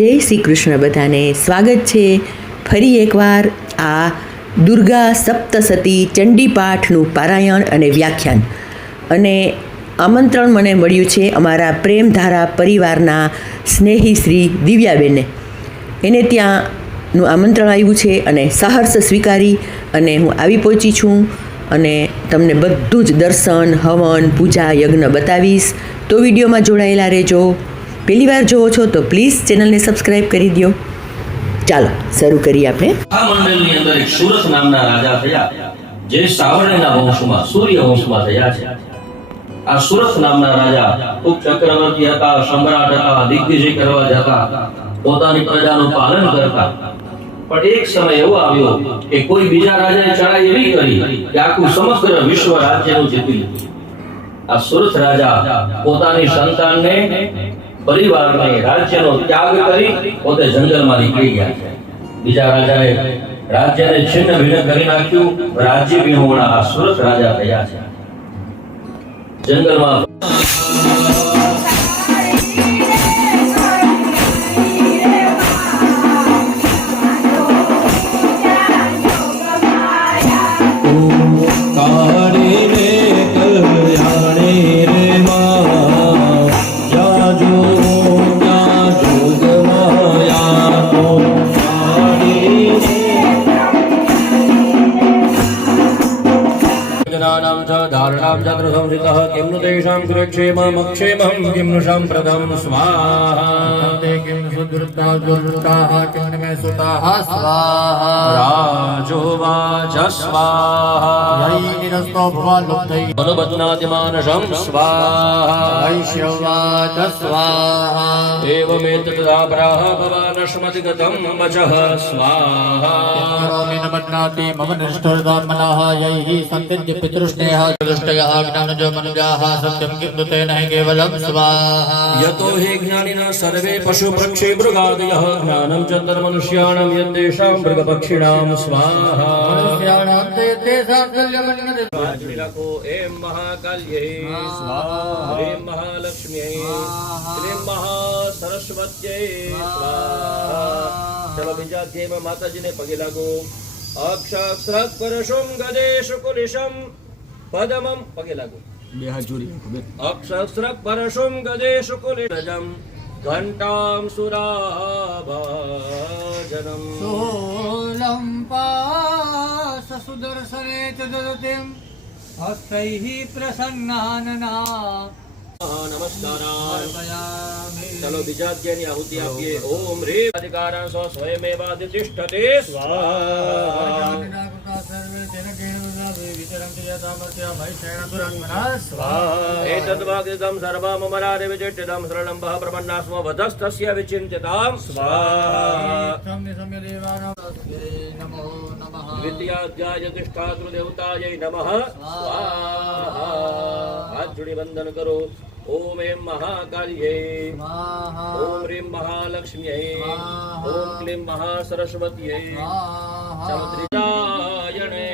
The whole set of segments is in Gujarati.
જય શ્રી કૃષ્ણ બધાને સ્વાગત છે ફરી એકવાર આ દુર્ગા સપ્તસતી ચંડીપાઠનું પારાયણ અને વ્યાખ્યાન અને આમંત્રણ મને મળ્યું છે અમારા પ્રેમધારા પરિવારના સ્નેહી શ્રી દિવ્યાબેનને. એને ત્યાંનું આમંત્રણ આવ્યું છે અને સહર્ષ સ્વીકારી અને હું આવી પહોંચી છું અને તમને બધું જ દર્શન હવન પૂજા યજ્ઞ બતાવીશ. તો વિડીયોમાં જોડાયેલા રહેજો. પહેલી વાર જોવો છો તો પ્લીઝ ચેનલને સબસ્ક્રાઇબ કરી દો. ચાલો શરૂ કરીએ આપણે. આ મંડળની અંદર એક સુરત નામના રાજા થયા જે સાવર્ણીના વંશમાં સૂર્ય વંશમાં થયા છે. આ સુરત નામના રાજા ખૂબ ચક્રવર્તી હતા, સમ્રાટ હતા, દિગ્વિજય કરવા જતા, પોતાની પ્રજાનું પાલન કરતા. પણ એક સમય એવો આવ્યો કે કોઈ બીજા રાજાએ ચડાઈ એવી કરી કે આખું સમગ્ર વિશ્વ રાજ્યનું જીતી લીધું. આ સુરત રાજા પોતાની સંતાનને, પરિવારને, રાજ્યનો ત્યાગ કરી પોતે જંગલમાં નીકળી ગયા છે. બીજા રાજાએ રાજ્યને છિન્ન ભિન્ન કરી નાખ્યું. રાજ્ય વિહોણા આ સુરત રાજા થયા છે. જંગલમાં धारणां चतुर संसितः किं तेषां सुरक्षेमं अक्षेमं किं सम्प्रदं स्वाहा ते किं सुदृता दुर्ताः किं मे सुताः स्वाहा राजोवाच स्वाहा यैरस्तो भवालुब्धै अनुबध्नाति मानसं स्वाहा वैश्यवाच स्वाहा एवमेतदा प्राह भवानश्मति गतं वचः स्वाहा करोमि न बध्नाति मम निष्ठुरतां मनः यैः सन्त्यज्य पितृष्णेः दृष्टय आज्ञानजो मनुजाः सत्यं किन्तु तेन हि केवलं स्वाहा यतो हि ज्ञानिनः सर्वे पशुपक्षी मृगादयः ज्ञानं च तन्मनुष्याणां यद्देषां मृगपक्षिणां स्वाहा मनुष्याणां तेषां कल्यमन्यते लखो एं महाकाल्यै स्वाहा ह्रीं महालक्ष्म्यै श्रीं महासरस्वत्यै स्वाहा चलो बीजा अध्यायમાં માતાજીને પગે લાગો. અક્ષાક્ષર પરશુમ ગદેશુ કુલિશમ પદમમ પગે લાગો. બે હાથ જોડી અક્ષાક્ષર પરશુમ ગદેશુ કુલિશમ ઘંટામ સુરાભાજનમ સોલમ પાસ સુદર્શને તદતિમ હસ્તૈઃ પ્રસન્નાનના નમસ્કાર. ચલો બીજા અધ્યાયની આહુતિ આપીએ. ઓમ રે અધિકારાં સ્વ સ્વયમેવાધિતિષ્ઠતે સ્વાહા एतद्वाक्यं सर्वममरारे विचिट्यतां शरणं वः प्रपन्नास्म वधस्तस्य विचिन्त्यतां स्वाहा द्वितीयाध्याय तिष्ठातृदेवतायै नमः स्वाहा. हाथ जोड़ी वंदन करो. ओम ऐं महाकाल्यै ओम ह्रीं महालक्ष्म्यै ओम क्लीं महासरस्वत्यै समुद्रितायणे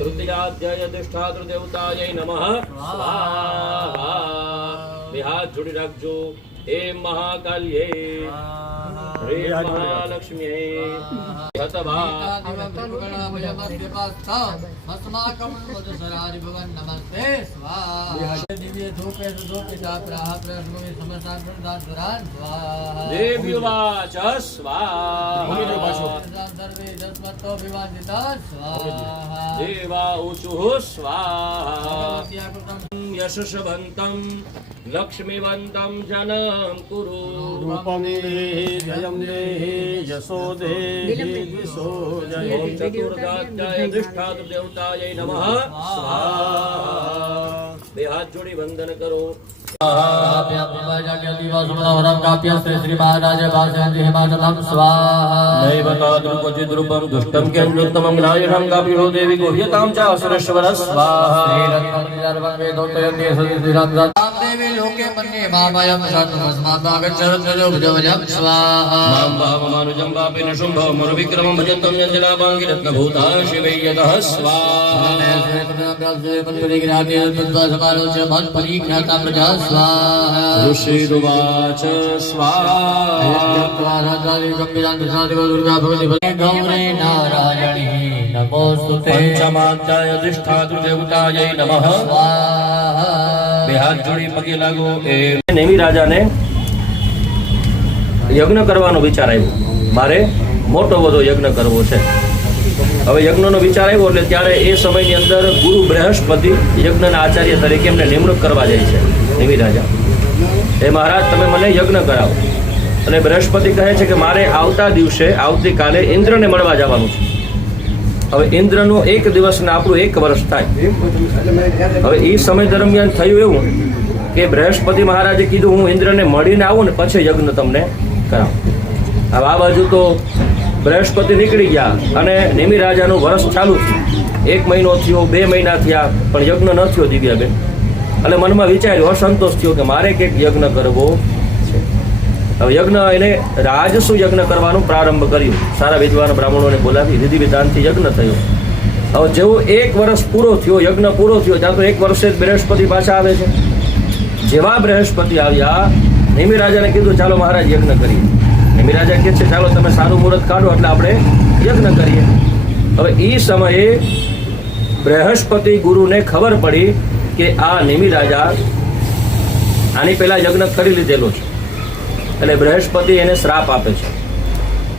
तृतीयाध्याय अधिष्ठातृदेवतायै नमः स्वाहा. બે હાથ જોડી રાખજો. એમ મહાકાલ્યે ह्रीं महालक्ष्म्यै अस्माकं वदसरारि भगवन् नमस्ते स्वाहा. दिव्य धूपे धूपिता प्राह प्रश्नोमि समसान् स्वाहा. देव्युवाच स्वाहा. सर्वे दस्मतो विवादिता स्वाहा. देवा ऊचुः स्वाहा. यशस्वन्तं लक्ष्मीवन्तं जनं कुरु. रूपं देहि जयं देहि यशो देहि दिशो जय. ओम चतुर्धाध्याय अधिष्ठातृदेवतायै नमः स्वाहा. બે હાથ જોડી વંદન કરો. श्री महाराज हिमाचलम स्वाहा. दैवताद्रुपचिद्रुपं दुष्टं केन्द्रुत्तमं नायनं गाभिरो देवी गुह्यतां च सुरेश्वर स्वाहा. देवी लोके लोके मन्ये मामयं सर्वस्मादागच्छरत्तजो भुजवजं स्वाहा मां भावमानुजं पापेन शुम्भो मुरविक्रमं भजन्तं यञ्जनाभाङ्गिरत्नभूता शिवै यतः स्वाहा ऋषिरुवाच गौरी नारायणी नमोस्तुते पंचमाध्याय अधिष्ठातृदेवतायै नमः બે હાથ જોડી પગે લાગો. એ નેમી રાજાને યજ્ઞ કરવાનો વિચાર આવ્યો, મારે મોટો બધો યજ્ઞ કરવો છે. હવે યજ્ઞનો વિચાર આવ્યો એટલે ત્યારે એ સમયની અંદર ગુરુ બૃહસ્પતિ યજ્ઞના આચાર્ય તરીકે એમને નિમણૂક કરવા જાય છે. નેમી રાજા એ મહારાજ તમે મને યજ્ઞ કરાવો. અને બૃહસ્પતિ કહે છે કે મારે આવતા દિવસે આવતીકાલે ઇન્દ્રને મળવા જવાનું છે. હવે ઇન્દ્રનો એક દિવસ ને આપણું એક વર્ષ થાય. હવે એ સમય દરમિયાન થયું એવું કે બૃહસ્પતિ મહારાજે કીધું હું ઇન્દ્રને મળીને આવું ને પછી યજ્ઞ તમને કરાવું. હવે આ બાજુ તો બૃહસ્પતિ નીકળી ગયા અને નેમી રાજાનું વર્ષ ચાલુ થયું. 1 મહિનો થયો, 2 મહિના થયા, પણ યજ્ઞ ન થયો દિવ્યાબેન. એટલે મનમાં વિચાર્યું, અસંતોષ થયો કે મારે કંઈક યજ્ઞ કરવો છે. હવે યજ્ઞ એને રાજસુ યજ્ઞ કરવાનું પ્રારંભ કર્યું. સારા વિદ્વાન બ્રાહ્મણોને બોલાવી વિધિ વિધાનથી યજ્ઞ થયો. હવે જેવો 1 વર્ષ પૂરો થયો, યજ્ઞ પૂરો થયો, ત્યાં તો 1 વર્ષે જ બૃહસ્પતિ પાછા આવે છે. જેવા બૃહસ્પતિ આવ્યા નેમી રાજાને કીધું ચાલો મહારાજ યજ્ઞ કરીએ. નેમી રાજા કહે છે ચાલો તમે સારું મુહૂર્ત કાઢો એટલે આપણે યજ્ઞ કરીએ. હવે એ સમયે બૃહસ્પતિ ગુરુને ખબર પડી કે આ નેમી રાજા આની પહેલા યજ્ઞ કરી લીધેલો છે. એટલે બૃહસ્પતિ એને શ્રાપ આપે છે.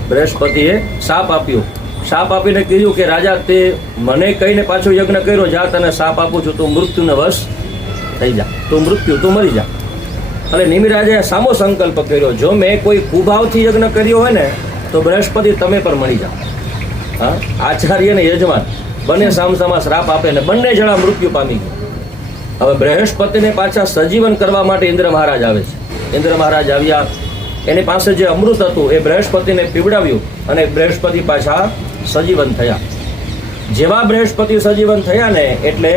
બૃહસ્પતિએ શાપ આપ્યો. શાપ આપીને કીધું કે રાજા તે મને કહીને પાછો યજ્ઞ કર્યો, જા તને શાપ આપું છું, તું મૃત્યુને વશ થઈ જા, તું મરી જા. એટલે નેમી રાજાએ સામો સંકલ્પ કર્યો, જો મેં કોઈ કુભાવથી યજ્ઞ કર્યો હોય ને તો બૃહસ્પતિ તમે પણ મળી જાઓ. હા, આચાર્ય ને યજમાન બંને સામસામા શ્રાપ આપે ને બંને જણા મૃત્યુ પામી ગયા. હવે બૃહસ્પતિને પાછા સજીવન કરવા માટે ઇન્દ્ર મહારાજ આવે છે. ઇન્દ્ર મહારાજ આવ્યા, એની પાસે જે અમૃત હતું એ બૃહસ્પતિને પીવડાવ્યું અને બૃહસ્પતિ પાછા સજીવન થયા. જેવા બૃહસ્પતિ સજીવન થયા ને એટલે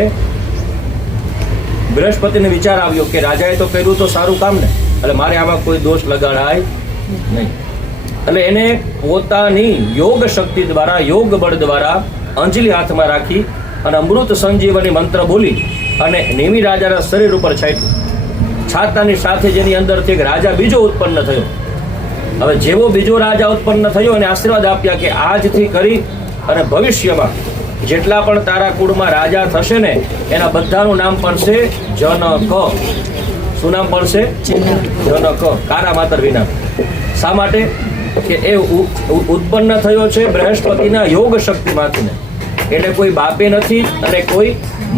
બૃહસ્પતિને વિચાર આવ્યો કે રાજાએ તો કર્યું તો સારું કામ ને, એટલે મારે આમાં કોઈ દોષ લગાડાય નહીં. એટલે એને પોતાની યોગ શક્તિ દ્વારા, યોગ બળ દ્વારા અંજલિ હાથમાં રાખી અને અમૃત સંજીવની મંત્ર બોલી અને નેમી રાજાના શરીર ઉપર છાંટ્યું. છાતાની સાથે જેની અંદરથી એક રાજા બીજો ઉત્પન્ન થયો. હવે જેવો બીજો રાજા ઉત્પન્ન થયો અને આશીર્વાદ આપ્યા કે આજથી કરી અને ભવિષ્યમાં જેટલા પણ તારા કુળમાં રાજા થશે ને એના બધાનું નામ પડશે જનક. શું નામ પડશે? જનક. કારા માતર વિના. શા માટે? કે એ ઉત્પન્ન થયો છે બૃહસ્પતિના યોગ શક્તિમાંથી. એટલે કોઈ બાપે નથી અને કોઈ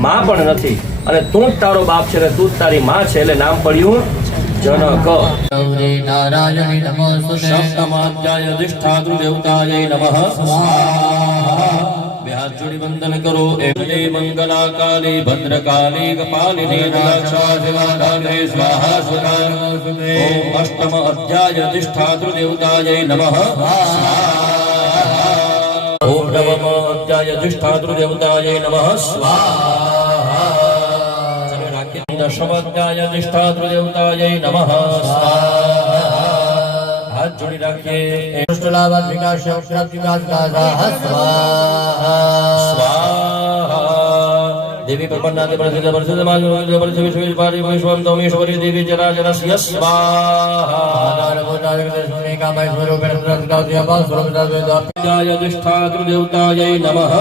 માં પણ નથી, અને તું જ તારો બાપ છે અને તું જ તારી માં છે, એટલે નામ પડ્યું જનક. ગૌરી નારાયણી નમોસ્તુતે સપ્તમાધ્યાય અધિષ્ઠાતૃદેવતાય નમઃ. બે હાથ જોડી વંદન કરો. એમને મંગલા કાલી ભદ્રકાલી કપાલિની રક્ષા શિવાધારે સ્વાહા સ્વધા. ઓમ અષ્ટમ અધ્યાય અધિષ્ઠાતૃદેવતાય નમઃ. ઓમ નવમ અધ્યાય અધિષ્ઠાતૃદેવતાય નમઃ. સ્વાહા. ચલો રાખીએ. દશમ અધ્યાય અધિષ્ઠાતૃદેવતાય નમઃ. સ્વાહા. હાથ જોડી રાખીએ. અષ્ટલાભ વિકાસ વિકાસ સ્વાહા. દેવી પ્રપન્ના તે પ્રસિદ્ધ પ્રસિદ્ધ માનવ પ્રસિદ્ધ વિશ્વ પારી વિશ્વમ તોમેશ્વરી દેવી જરા જરા સ્વાહા. અધિષ્ઠાતૃદેવતાય નમઃ.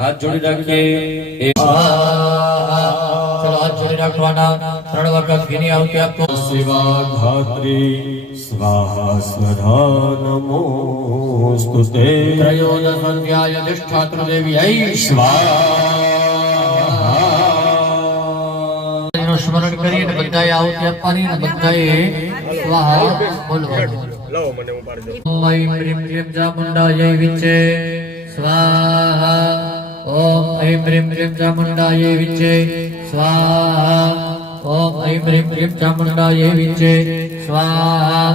હાથ જોડી રાખીએ. ત્રણ વખત ઘીની આવતી આપતો. શિવા ધાત્રી સ્વાહા સ્વધા નમોસ્તુતે. ત્રયોદશ અધ્યાય અધિષ્ઠાતૃદેવ્યૈ સ્વાહા. એનું સ્મરણ કરીને બધાએ આવતી આપવાની અને બધાએ સ્વાહા બોલવાનું. ઓમ ઐં હ્રીં ક્લીં ચામુંડાય વિચ્ચે સ્વાહા. ઓમ ઐં હ્રીં ક્લીં ચામુંડાય વિચ્ચે સ્વાહા. ઓમ ઐં હ્રીં ક્લીં ચામુંડાય વિચ્ચે સ્વાહા.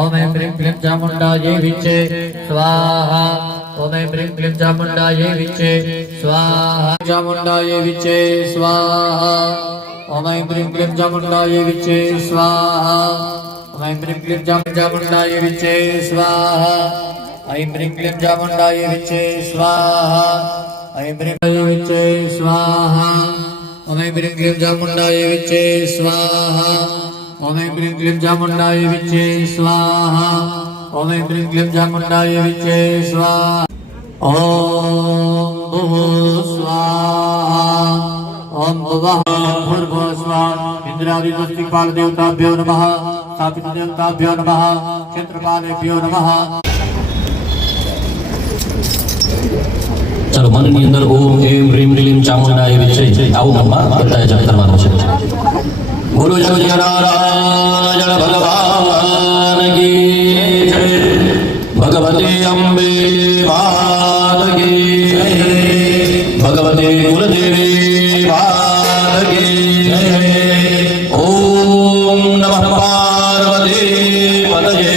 ઓમ ઐં હ્રીં ક્લીં ચામુંડાય વિચ્ચે સ્વાહા. ओम ऐं ह्रीं क्लीं चामुण्डायै विच्चे स्वाहा चामुण्डायै विच्चे स्वाहा ओम ऐं ह्रीं क्लीं चामुण्डायै विच्चे स्वाहा ओम ऐं ह्रीं क्लीं चामुण्डायै विच्चे स्वाहा ऐं ह्रीं क्लीं चामुण्डायै विच्चे स्वाहा ऐं ह्रीं विच्चे स्वाहा ओम ऐं ह्रीं क्लीं चामुण्डायै विच्चे स्वाहा ओम ऐं ह्रीं क्लीं चामुण्डायै विच्चे स्वाहा ओम ऐं ह्रीं क्लीं चामुण्डायै विच्चे स्वाहा ओम भुवः स्वाहा ओम भुवः भूर्भुवः स्वाहा इंद्रादि दिक्पाल देवताभ्यो नमः स्थापित देवताभ्यो नमः क्षेत्रपालेभ्यो नमः। चलो मन ની અંદર ઓમ એમ રીમ રીમ ચામુંડાય વિશે આવું મનમાં બધાએ જપ કરવાનું છે। બોલો જય નારાયણ ભગવાન કી જય ભગવતી અંબે માત કી જય ભગવતી કુલદેવી માત કી જય ઓમ નમઃ પાર્વતી પતયે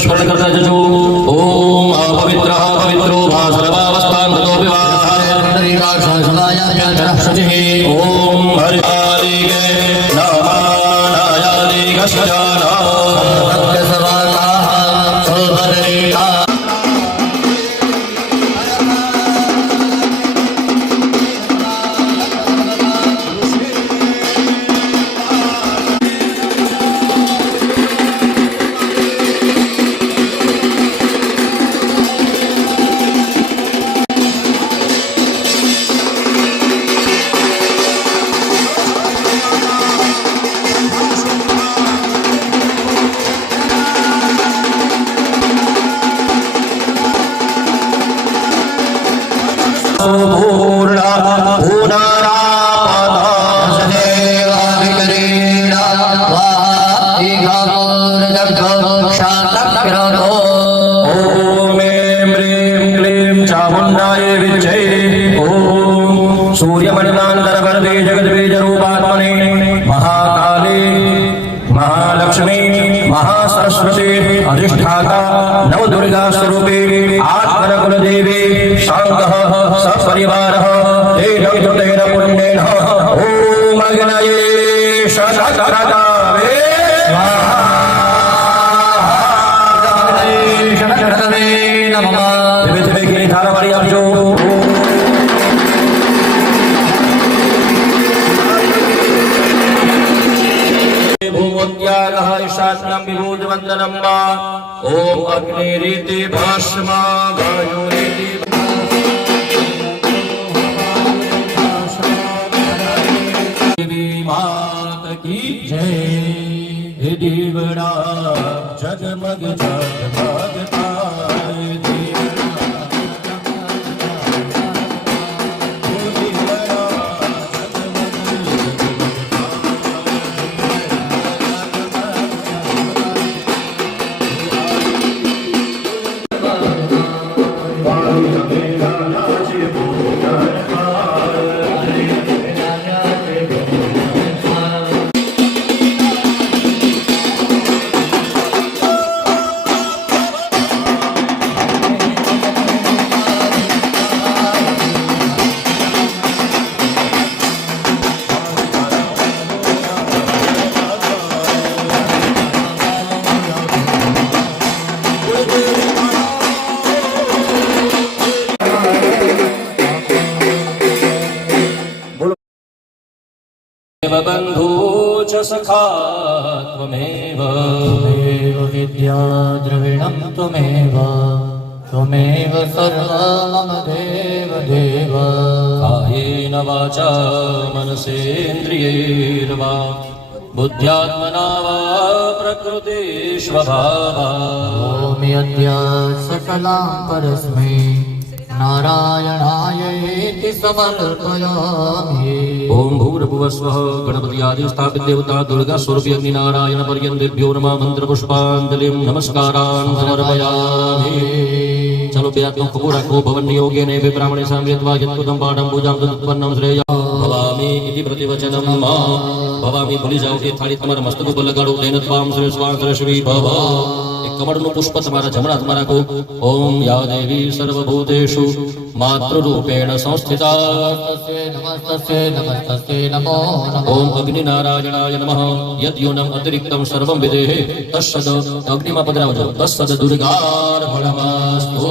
स्मरण करता जजो ओम अपवित्रः पवित्रो वा सर्वावस्थां ततो विवाहाय ओम हरिहरिगे नमानायादि गस्याना सूर्यमण्डलान्तरवरदे जगद्बीजरूपात्मने महाकाले महालक्ष्मी महासरस्वती अधिष्ठाता नवदुर्गा स्वरूपे आत्मनकुलदेवी शान्तः सपरिवारः तेन तेन पुण्येन ॐ अग्नये शतकरावे नमः विविध गिरि धारवाणी अर्जो भूमोद्यागः ईशान्यं विभूतिवन्दनं वा ॐ अग्निरीति भास्मा वायुरीति देवी मात की जय हे दीवड़ा जगमग जगमगताय बंधु च सखा त्वमेव त्वमेव विद्या द्रविणं त्वमेव त्वमेव सर्वं मम देव देव कायेन वाचा मनसेन्द्रियैर्वा बुद्ध्यात्मना वा प्रकृतिस्वभावात् यद्य सकलां परस्मै नारायणायेति समर्पयामि। ओम भूर्भुवस्वः गणपति आदि स्थापित देवता दुर्गा स्वरूपी अग्नि नारायण पर्यन्तेभ्यो नमः मंत्र पुष्पांजलिं नमस्कारान् समर्पयामि। चलो बेआत्मक कपूरा को भवन योगेन ब्राह्मणे साम्यत्वा यत्कृतं पाठं पूजां तदुत्पन्नं श्रेयः भवामि इति प्रतिवचनं मा ભવામી ભૂલી જાઓ એ થાળી તમારા મસ્તક ઉપર લગાડો તેન ત્વામ શ્રી ભવ એક કમળનું પુષ્પ તમારા જમણા હાથમાં રાખો ઓમ યા દેવી સર્વભૂતેષુ માતૃરૂપેણ સંસ્થિતા નમસ્તસ્ય નમો નમઃ ઓમ અગ્નિનારાયણાય નમઃ યદ્યોનમ અતિરિક્તમ સર્વમ વિદેહે તસ્સદ અગ્નિમાં પધરાવજો તસ્સદ દુર્ગાર્પણમસ્તુ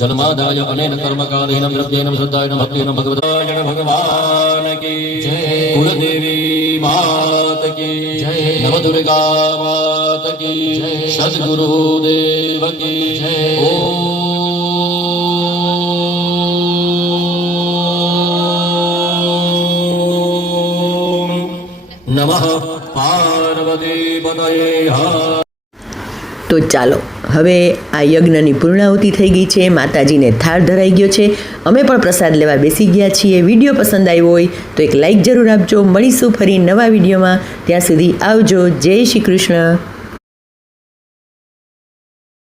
જન્માદાય અનેન કર્મકાલેન દ્રવ્યેન શ્રદ્ધાયેન ભક્તેન ભગવતાય ભગવાન કી જય કુળદેવી માત કી જય નવદુર્ગા માત કી જય સદ્ગુરુદેવ કી જય ઓમ નમઃ પાર્વતી પતયે હર. તો ચાલો હવે આ યજ્ઞની પૂર્ણાહુતિ થઈ ગઈ છે, માતાજીને થાળ ધરાઈ ગયો છે, અમે પણ પ્રસાદ લેવા બેસી ગયા છીએ. વિડીયો પસંદ આવ્યો હોય તો એક લાઈક જરૂર આપજો. મળીશું ફરી નવા વિડીયોમાં. ત્યાં સુધી આવજો. જય શ્રી કૃષ્ણ.